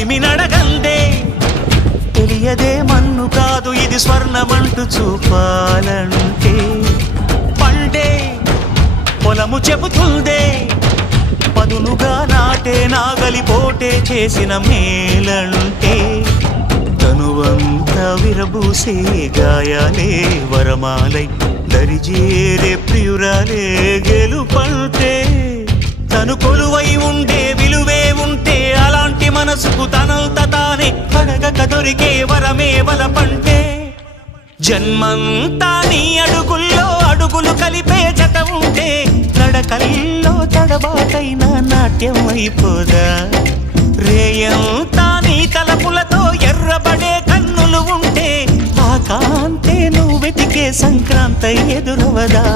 కలిమి నడగందే తెలియదే మన్ను కాదు ఇది స్వర్ణమంటూ చూపాలంటే పండే పొలము చెబుతుందే పదునుగా నాటే నాగలి పోటే చేసిన మేలంటే తనువంతా విరబూసే గాయాలే వరమాలై దరిజేరే ప్రియురాలే గెలుపంటే తను కొలువై ఉండే విలువే ఉంటే అలాంటి మనసుకు తనంత తానే అడగక దొరికే వరమే వలపంటే జన్మంతా నీ అడుగుల్లో అడుగులు కలిపే జత ఉంటే నడకల్లో తడబాటైన నాట్యం అయిపోదా రేయంతా నీ తలపులతో ఎర్రబడే కన్నులు ఉంటే ఆ కాంతే నువ్వు వెతికే సంక్రాంతి ఎదురవదా